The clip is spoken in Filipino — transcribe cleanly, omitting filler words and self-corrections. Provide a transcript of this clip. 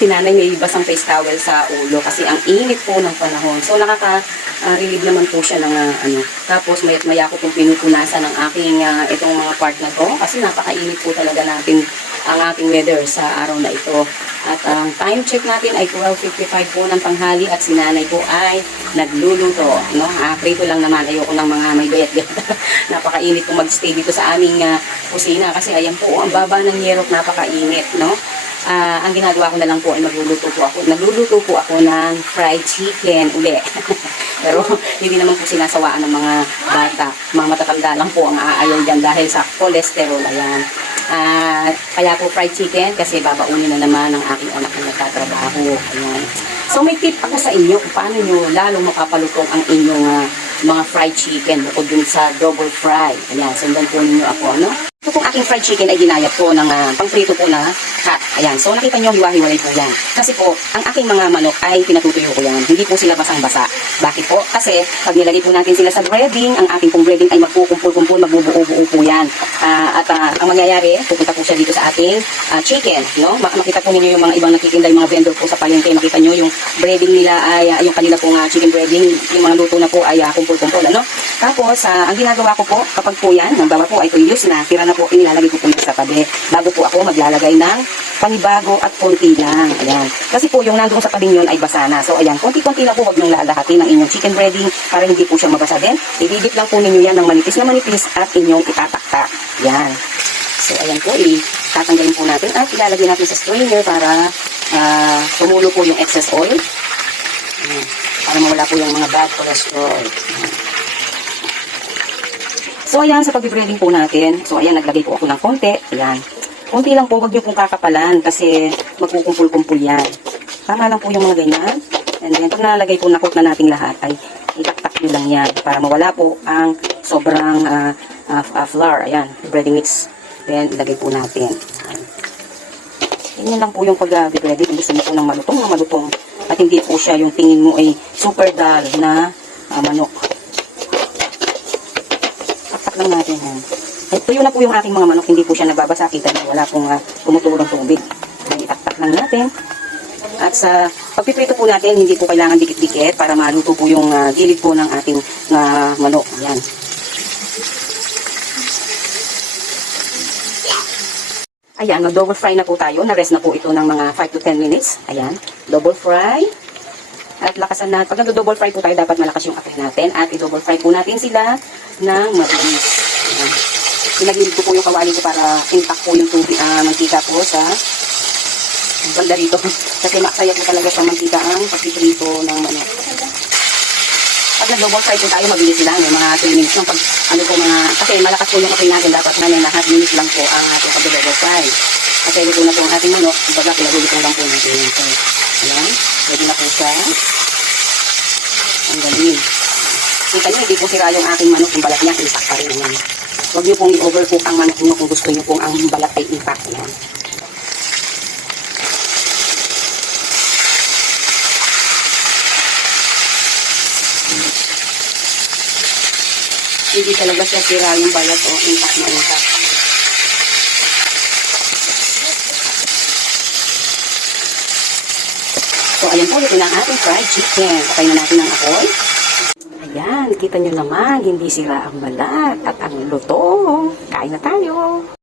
Si nanay may basang face towel sa ulo kasi ang init po ng panahon. So nakaka-relieve naman po siya ng Tapos maya ko pong pinupunasan ng aking itong mga part na to kasi napakainit po talaga natin ang ating weather sa araw na ito. At ang time check natin ay 12:55 po ng tanghali at si nanay po ay nagluluto. No? Prito lang naman, ayoko ng mga may gayat-gayat. Napakainit po magstay dito sa aming kusina kasi ayan po, ang baba ng yerok, napakainit. No? Ang ginagawa ko na lang po ay nagluluto po ako ng fried chicken uli. Pero hindi naman po sinasawaan ng mga bata. Mga matatanda lang po ang aayaw dyan dahil sa cholesterol. Ayan. Kaya po fried chicken kasi babaunin na naman ng aking anak na nagtatrabaho. Ayan. So may tip ako sa inyo kung paano nyo lalong makapalutong ang inyong mga fried chicken bukod dun sa double fry. Ayan, sundan po ninyo ako, ano? Ito pong aking fried chicken ay ginayat ko ng pangprito po na hot. Ayan, so nakita nyo, hiwa-hiwalay po yan. Kasi po, ang aking mga manok ay pinatutuyo ko yan. Hindi po sila basang-basa. Bakit po? Kasi pag nilagay po natin sila sa breading, ang ating pong breading ay magkukumpul-kumpul, magbubuo-buo po yan. Ang mangyayari, pupunta po siya dito sa ating chicken. No? Makita po ninyo yung mga ibang nakikinday, mga vendor po sa palengke. Makita nyo yung breading nila ay, yung kanila pong chicken breading, yung mga luto na po ay kumpul-kumpul. Ano? Tapos, ang ginagawa ko po, kapag po yan, ang bawa po ay tuyos na, tira na po, inilalagay ko po yan sa tabi. Bago po ako maglalagay ng panibago at konti lang. Ayan. Kasi po yung nandoon sa tabing yun ay basa na. So ayan, konti-konti lang po, huwag niyong lalahatin ng inyong chicken breading para hindi po siya mabasa din. Ididip lang po ninyo yan ng manipis na manipis at inyong itataktak. Yan. So ayan po, tatanggalin po natin at ilalagay natin sa strainer para tumulo po yung excess oil. Ayan. Para mawala po yung mga bad cholesterol. Ayan. So ayan, sa pag-breading po natin, so ayan, naglagay po ako ng konti. Ayan. Konti lang po, wag niyo pong kakapalan kasi magkukumpul-kumpul yan. Tama lang po yung mga ganyan. And then, pag nalagay po, nakot na natin lahat, ay itaktak nyo lang yan para mawala po ang sobrang flour. Ayan, breading mix. Then, ilagay po natin. Ganyan lang po yung pag-breading. Kung gusto mo po ng malutong at hindi po siya yung tingin mo ay super dull na manok. Taktak lang natin yan. Tuyo na po yung aking mga manok, hindi po siya nagbabasa. Kita niyo, wala pong tumutulong tubig. Itaktak lang natin. At sa pagpiprito po natin, hindi po kailangan dikit-dikit para maluto po yung gilid po ng ating manok. Ayan. Ayan, mag-double fry na po tayo. Na-rest na po ito ng mga 5 to 10 minutes. Ayan, double fry. At lakasan na. Pag nag-double fry po tayo, dapat malakas yung apoy natin. At i-double fry po natin sila ng mabilis. Ayan. Pinagilid ko po yung kawali ko para intact po yung tubig, mantika po sa banda rito. Kasi maksaya po talaga sa mantika ang pagpiprito ng manok. Pag nag-double fry po tayo, mabilis lang. Yung mga 3 minutes lang. Pag, kasi malakas po yung apoy natin. Dapat na yung half minutes lang po ang ating pag-double fry. Kasi luto na po ang ating manok. Baga, pinagulit lang po natin. So, ayan. Pwede na po siya. Ang galing. Kita nyo, hindi po sira yung aking manok. Yung balat niya, intact pa rin. Ayan. Huwag niyo pong i-overcook ang manok niyo kung gusto niyo pong ang balat ay intact. Yan. Hindi talaga siya sira yung balat o intact na intact. So, ayan po, ito na ang ating fried chicken. Patay na natin ang apoy. Ayan, kita nyo naman, hindi sira ang balat at ang lutong. Kain na tayo!